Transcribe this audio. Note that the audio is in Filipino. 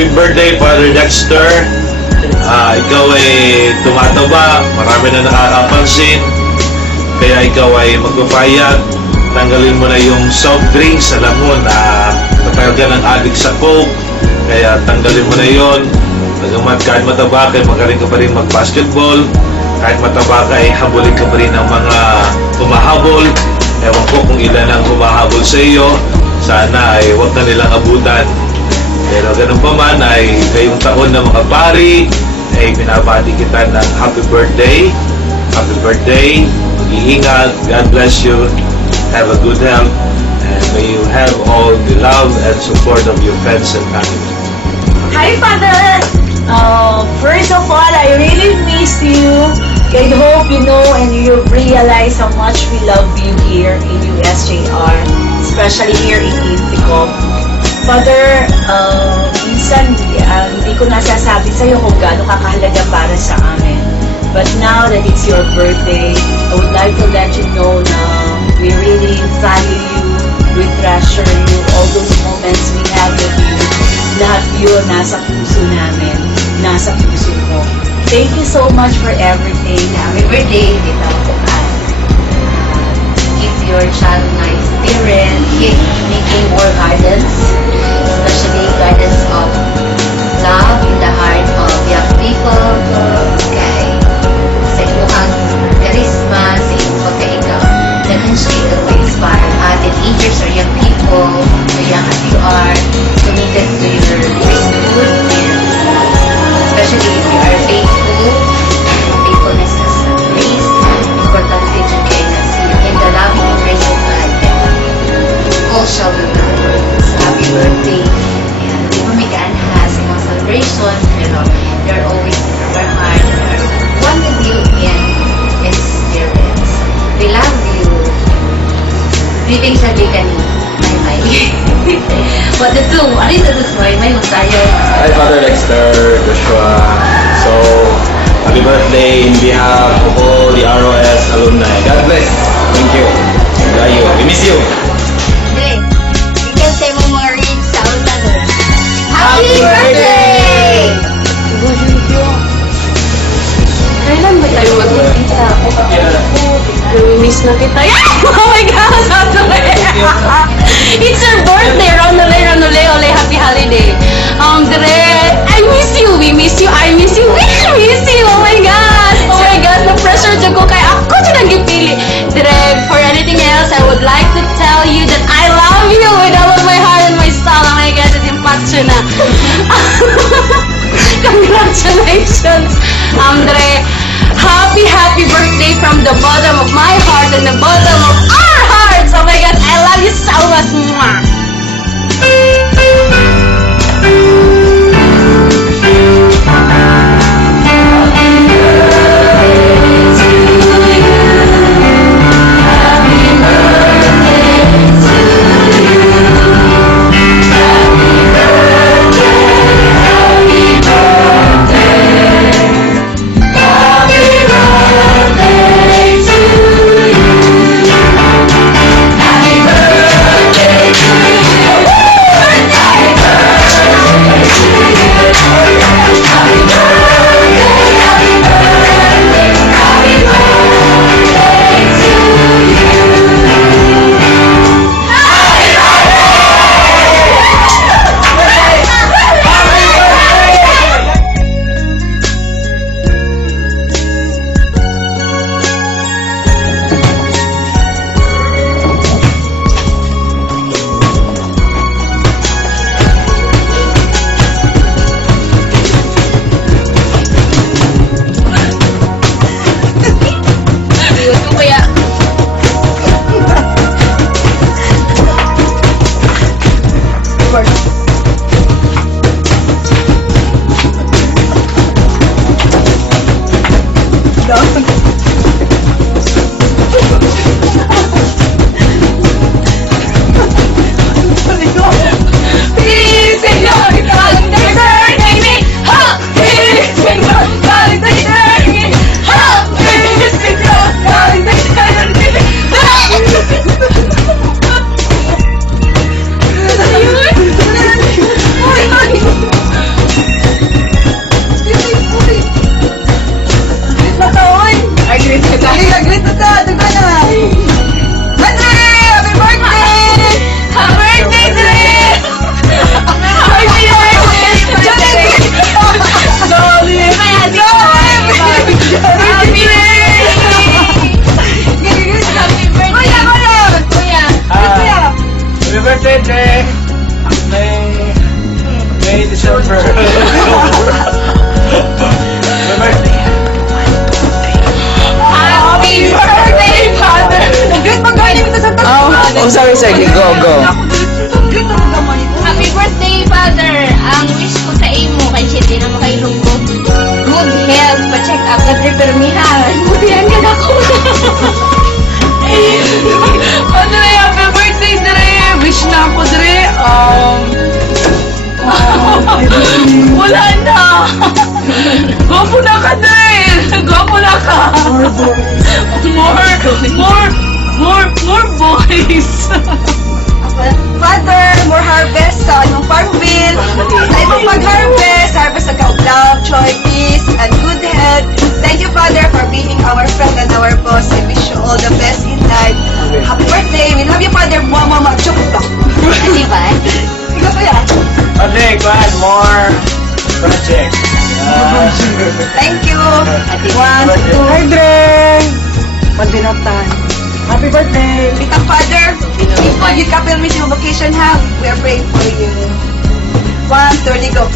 Happy birthday, Father Dexter. Ikaw ay tumataba, marami na nakakapansin. Kaya ikaw ay magpapayag. Tanggalin mo na yung soft drinks. Alam mo na matagal ka ng addict sa Coke. Kaya tanggalin mo na yon. Kahit mataba ka, magaling ka pa rin mag-basketball. Kahit mataba ka, habulin ka pa rin ng mga humahabol. Ewan ko kung ilan ang humahabol sa iyo. Sana ay huwag na nilang abutan. Pero ganun pa man ay ngayong taon na mga pari ay binabati kita ng happy birthday. Happy birthday. Mag-iingat. God bless you. Have a good health. And may you have all the love and support of your friends and family. Hi, Father! First of all, I really miss you. I hope you know and you realize how much we love you here in USJR, especially here in Inticom. Father, minsan hindi ko nasasabi sa'yo kung gaano kakahalaga para sa amin. But now that it's your birthday, I would like to let you know na we really value you, we treasure you, all those moments we have with you. Lahat yun nasa puso namin, nasa puso mo. Thank you so much for everything. Happy birthday, Tita Kuan. Keep your child nice spirit. Keep making more gardens, especially gardens of love in the heart of young people. Kay sa inyong charisma, sa inyong pagkaigaw, dahil siya mag-inspire teenagers or young people, or young as you are, committed to your priesthood, and especially if you are faithful, faithfulness as a priest, important din yung kay nasi in the loving embrace of God, all shall be well. So happy birthday, and di mo may kaanha sa mga celebrations, pero they're always in our heart, and are one with you in spirit. We love you. Greetings sa Bika ni May. What the two? Ano yung tatos mo? May magtayo. Hi, Father Dexter, Joshua. So, happy birthday in behalf of all the ROS alumni. God bless. Thank you. Enjoy you. We miss you. Great. You can say mo mga reads sa ulan. Happy birthday! Kailan ba tayo magkikita? Nami-miss na kita. Oh my gosh! It's your birthday! Ronole, happy holiday! Dire, I miss you! We miss you! I miss you! We miss you! Oh my gosh! Oh my gosh! Na-pressure dyan ko kaya ako dyan ang gipili. Dire, for anything else, I would like to tell you that I love you with all of my heart and my soul. Oh my gosh! It's impactful na. Congratulations! Dire, happy birthday from the bottom of my heart and the bottom of our hearts! Oh my God, I love you so much! Mwah! Happy birthday, Father! Good magaling ito sa Oh, sorry, sige. Go. Happy birthday, Father! Ang wish ko sa imo, kay Chiti na makailugod. Good health, pa-check up na tripermihan. Butihan ka na ko. Padre, happy birthday, Dre! Wish na ako, Dre. Wala na! Gwapo na ka, Dre! Gwapo na ka! More boys! Father, more harvest sa anong farm bill. Sa ibang mag-harvest, harvest sa love, joy, peace, and good health. Thank you, Father, for being our friend and our boss. I wish you all the best in life. Happy birthday. We love you, Father. Mama, chukta. Di ba? Ikaw pa yan. Okay, go ahead. More project. Thank you. One, two. Hi, Dre! Pandinatan. Happy birthday! Tita Father, before you couple me to vacation, ha? We are praying for you. 1, 2, go.